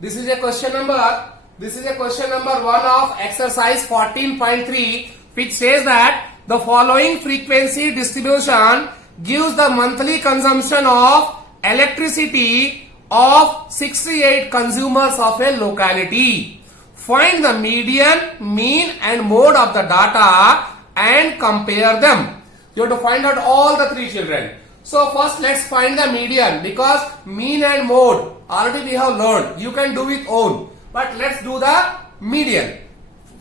This is a question number 1 of exercise 14.3, which says that the following frequency distribution gives the monthly consumption of electricity of 68 consumers of a locality. Find the median, mean and mode of the data and compare them. You have to find out all the three children. So first let's find the median, because mean and mode already we have learned. You can do it own. But let's do the median.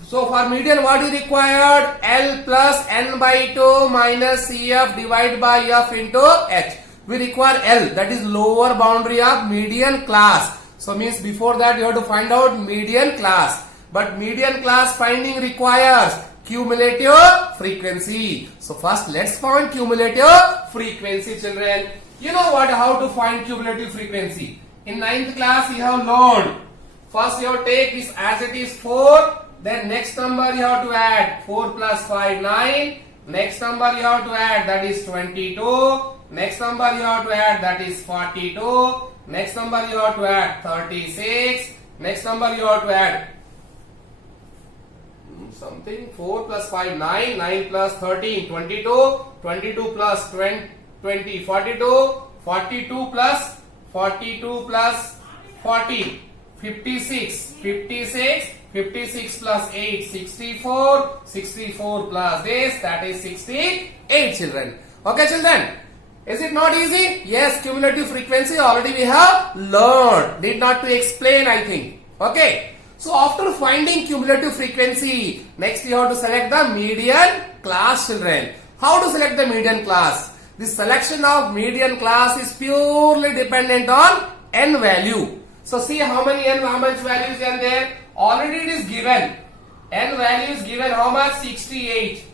So for median what is required? L plus n by 2 minus CF divided by F into H. We require L, that is lower boundary of median class. So means before that you have to find out median class. But median class finding requires cumulative frequency. So first let's find cumulative frequency, children. You know what, how to find cumulative frequency. In 9th class you have learned. First you have to take this as it is 4. Then next number you have to add 4 plus 5 9. Next number you have to add, that is 22. Next number you have to add, that is 42. Next number you have to add 36. Next number you have to add something 4 plus 5 9, 9 plus 13 22, 22 plus 20 42, 42 plus 40 56, 56 plus 8 64, 64 plus this, that is 68 children. Okay children, is it not easy? Yes, cumulative frequency already we have learned, need not to explain I think. Okay, so after finding cumulative frequency, next you have to select the median class, children. How to select the median class? The selection of median class is purely dependent on n value. So see how much values are there? Already it is given. N value is given how much? 68.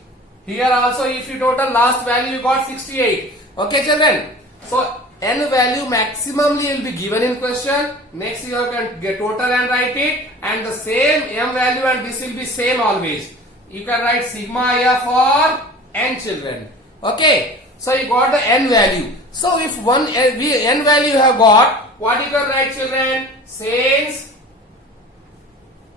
Here also if you total last value you got 68. Okay children. So n value maximally will be given in question. Next you can get total and write it. And the same m value and this will be same always. You can write sigma f for n children. Okay. So you got the n value. So if one n value you have got, what you can write children? Since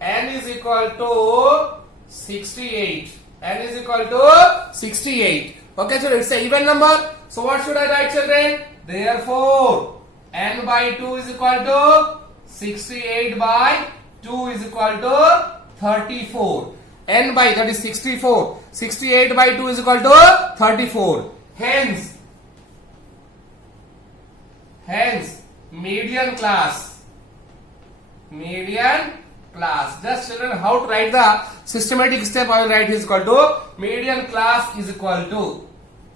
n is equal to 68. N is equal to 68. Okay children, it's an even number. So what should I write children? Therefore, n by 2 is equal to 68 by 2 is equal to 34. N by, that is 64. 68 by 2 is equal to 34. Hence, median class. Just children, how to write the systematic step I will write is equal to median class is equal to,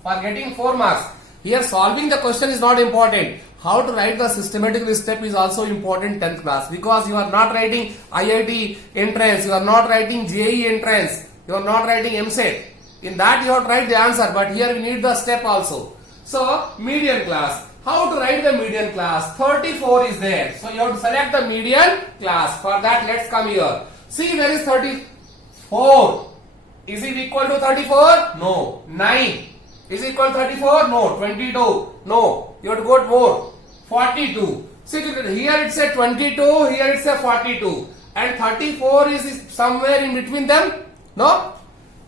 for getting 4 marks. Here solving the question is not important. How to write the systematic step is also important 10th class, because you are not writing IIT entrance, you are not writing JEE entrance, you are not writing MSET. In that you have to write the answer, but here we need the step also. So median class. How to write the median class? 34 is there. So you have to select the median class. For that let's come here. See, there is 34. Is it equal to 34? No. 9. Is it equal to 34? No. 22. No. You have to go more. 42. See, here it's a 22, here it's a 42. And 34 is somewhere in between them? No.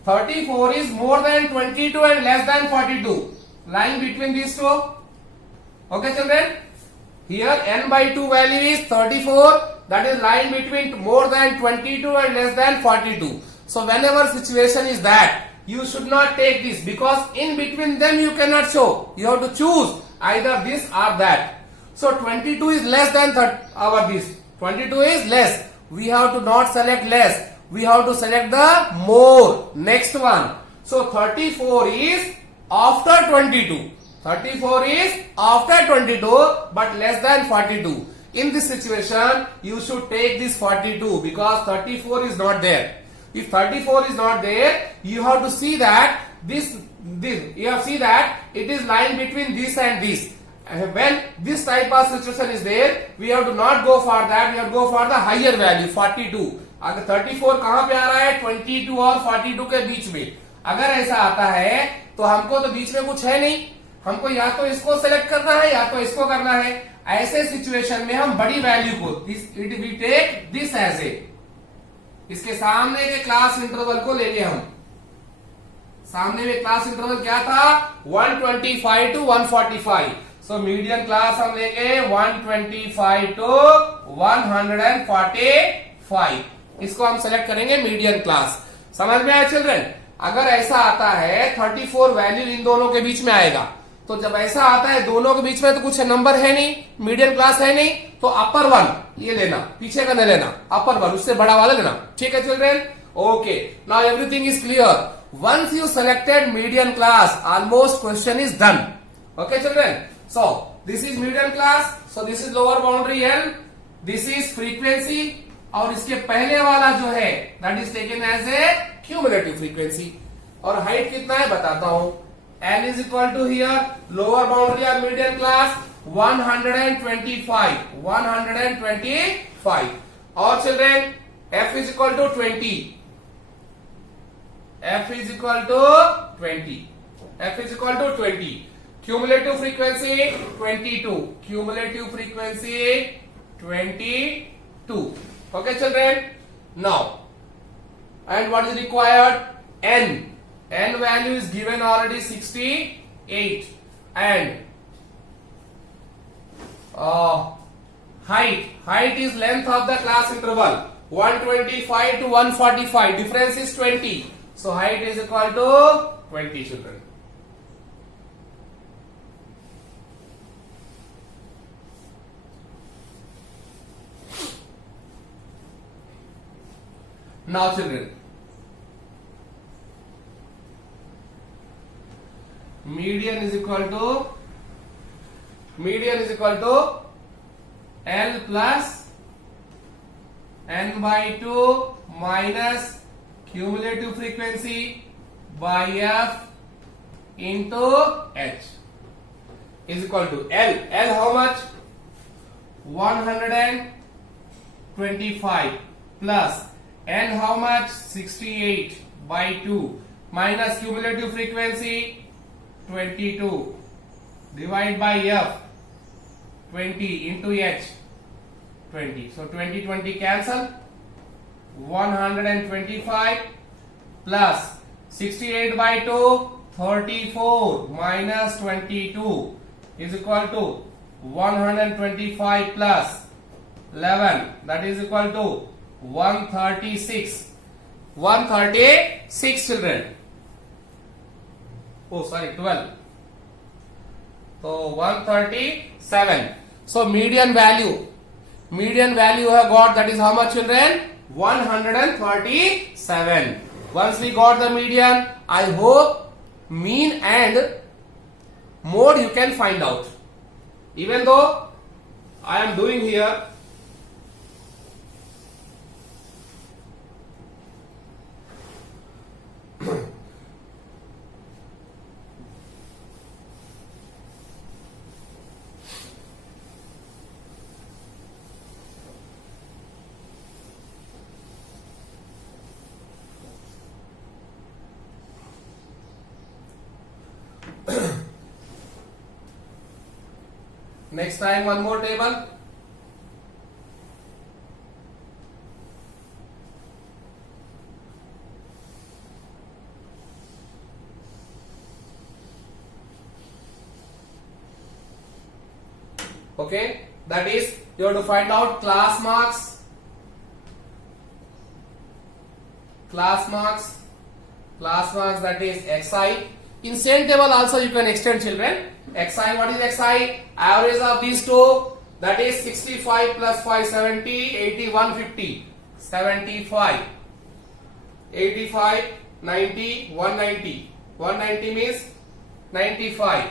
34 is more than 22 and less than 42. Lying between these two. Okay children. Here n by 2 value is 34. That is lying between more than 22 and less than 42. So whenever situation is that, you should not take this, because in between them you cannot show. You have to choose either this or that. So 22 is less than this. 22 is less. We have to not select less. We have to select the more. Next one. So 34 is after 22. 34 is after 22 but less than 42. In this situation, you should take this 42 because 34 is not there. If 34 is not there, you have to see that this you have to see that it is lying between this and this. When this type of situation is there, we have to not go for that, we have to go for the higher value 42. अगर 34 कहां पे आ रहा है? 22 और 42 के बीच में. अगर ऐसा आता है तो हमको तो बीच में कुछ है नहीं, हमको या तो इसको सेलेक्ट करना है या तो इसको करना है. ऐसे सिचुएशन में हम बड़ी वैल्यू को it we take this as a, इसके सामने के क्लास इंटरवल को लेंगे हम। सामने में क्लास इंटरवल क्या था? 125 to 145। सो मीडियन क्लास हम लेंगे 125 to 145। इसको हम सेलेक्ट करेंगे मीडियन क्लास। समझ में आया चिल्ड्रन? अगर ऐसा आता है 34 वैल्यू इन दोनों के बीच में आएगा, तो जब ऐसा आता है दोनों के बीच में तो कुछ नंबर है नहीं, मीडियम क्लास है नहीं, तो अपर वन ये लेना, पीछे का नहीं लेना, अपर वन उससे बड़ा वाला लेना। ठीक है children? Okay, now everything is clear. Once you selected medium class, almost question is done. Okay children? So this is medium class, so this is lower boundary L, this is frequency, और इसके पहले वाला जो है that is taken as a cumulative frequency. और height कितना है बताता हूं। L is equal to here lower boundary of median class 125, 125. Or children, F is equal to 20. F is equal to 20. F is equal to 20. Cumulative frequency 22. Cumulative frequency 22. Okay children? Now, and what is required? N. N value is given already 68, and height is length of the class interval 125 to 145. Difference is 20, so height is equal to 20 children. Now children, median is equal to L plus N by 2 minus cumulative frequency by F into H is equal to L. L how much? 125 plus N how much? 68 by 2 minus cumulative frequency 22 divide by F 20 into H 20. So 20 cancel. 125 plus 68 by 2 34 minus 22 is equal to 125 plus 11, that is equal to 136. 136 children. Oh sorry, 12. So 137. So median value you have got, that is how much children? 137. Once we got the median, I hope mean and mode you can find out. Even though I am doing here next time one more table. Okay, that is you have to find out class marks, that is xi. In same table also you can extend children. Xi, what is xi? Average of these two, that is 65 plus 5 70, 80 150, 75, 85, 90, 190. 190 means 95.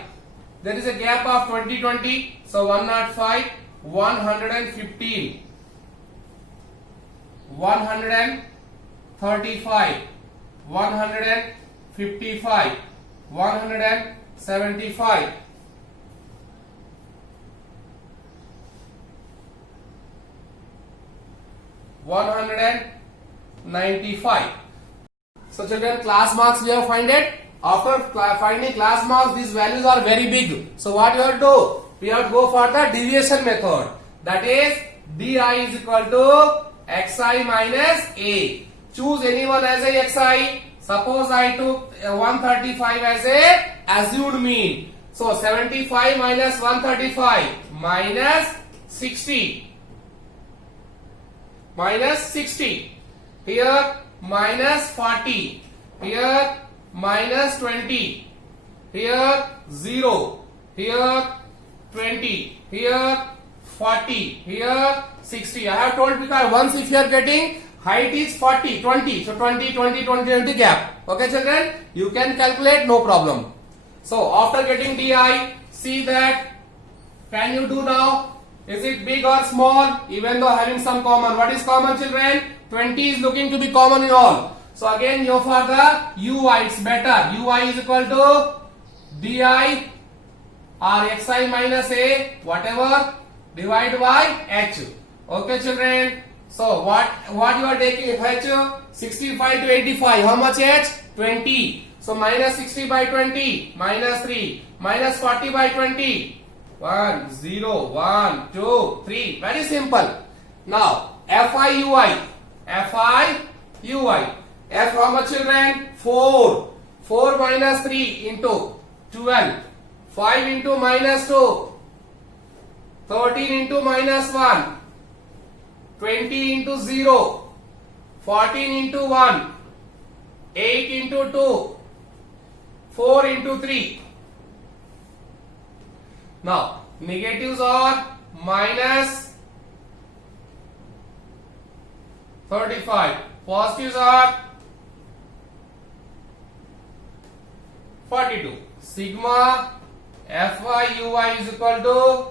There is a gap of 20, so 105, 115, 135, 155, 175, 195. So children, class marks we have find it. After finding class marks, these values are very big. So what you have to do? we have to go for the deviation method. That is di is equal to xi minus a. Choose anyone as a xi. Suppose I took 135 as a assumed mean. So 75 minus 135 minus 60. Minus 60. Here minus 40. Here minus 20. Here 0. Here 20. Here 40. Here 60. I have told because once if you are getting height is 40, 20. So 20, 20, 20, 20 gap. Okay children? You can calculate, no problem. So after getting di, see that, can you do now? Is it big or small? Even though having some common. What is common children? 20 is looking to be common in all. So again you for the ui, it's better. ui is equal to di or xi minus a, whatever, divided by h. Okay children? So what you are taking h? 65 to 85. How much h? 20. So minus 60 by 20, minus 3, minus 40 by 20. 1, 0, 1, 2, 3. Very simple. Now, FIUI. FIUI. F how much children? 4. 4 minus 3 into 12. 5 into minus 2. 13 into minus 1. 20 into 0. 14 into 1. 8 into 2. 4 into 3. Now, negatives are minus 35. Positives are 42. Sigma FIUI is equal to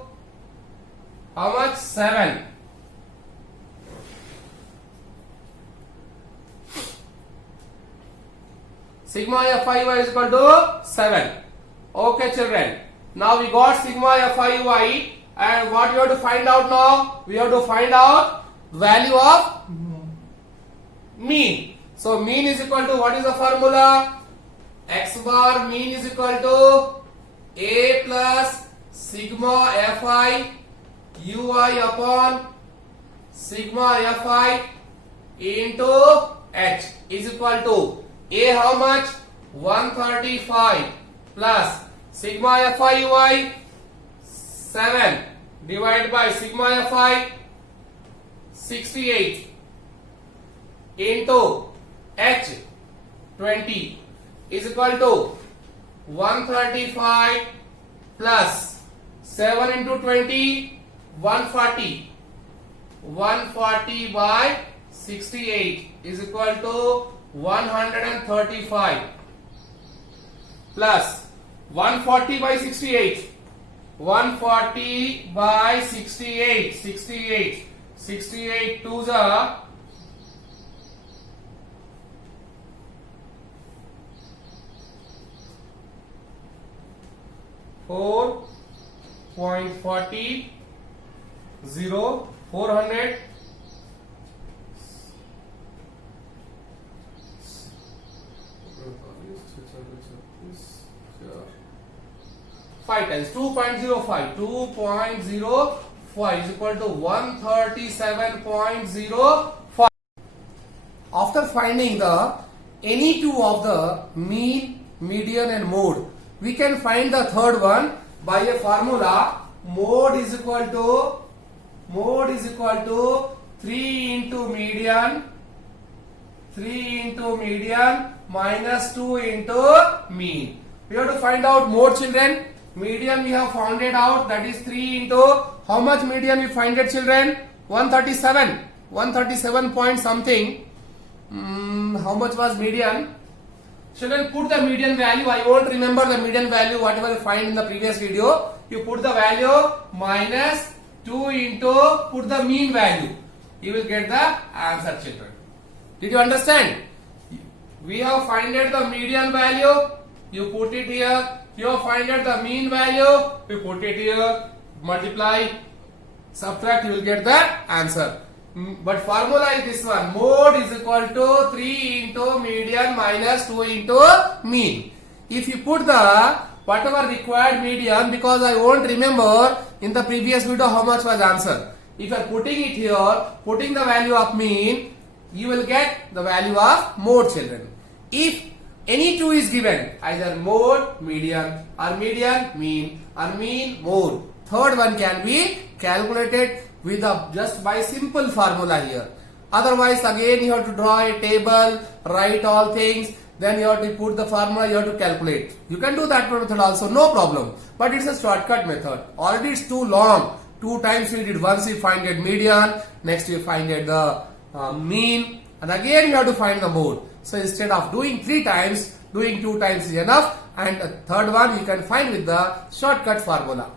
how much? 7. Sigma FIUI is equal to 7. Okay children. Now we got sigma FIUI, and what we have to find out now? We have to find out value of mean. So mean is equal to, what is the formula? X bar mean is equal to a plus sigma Fi ui upon sigma Fi into h is equal to a how much? 135 plus sigma FIUI 7 divided by sigma Fi 68 into h 20 is equal to 135 plus 7 into 20 140. 140 by 68 is equal to 135 plus 140 by 68. 140 by 68. 68 to the 4.40 400 5 times 2.05 is equal to 137.05. After finding the any two of the mean, median and mode, we can find the third one by a formula. Mode is equal to 3 into median minus 2 into mean. We have to find out mode children. Median we have found it out, that is 3 into how much median we find it children? 137 point something. How much was median? Children, put the median value. I won't remember the median value, whatever you find in the previous video. You put the value minus 2 into, put the mean value. You will get the answer children. Did you understand? We have finded the median value. You put it here. You have finded the mean value. We put it here. Multiply, subtract, you will get the answer. But formula is this one. Mode is equal to 3 into median minus 2 into mean. If you put the whatever required median, because I won't remember in the previous video how much was answer. If you are putting it here, putting the value of mean, you will get the value of mode, children. If any two is given, either mode, median, or median, mean, or mean, mode, third one can be calculated with just by simple formula here. Otherwise, again you have to draw a table, write all things, then you have to put the formula, you have to calculate. You can do that method also, no problem. But it's a shortcut method. Already it's too long. 2 times we did. Once you find it median, next you find it the mean, and again you have to find the mode. So instead of doing 3 times, doing 2 times is enough, and a third one you can find with the shortcut formula.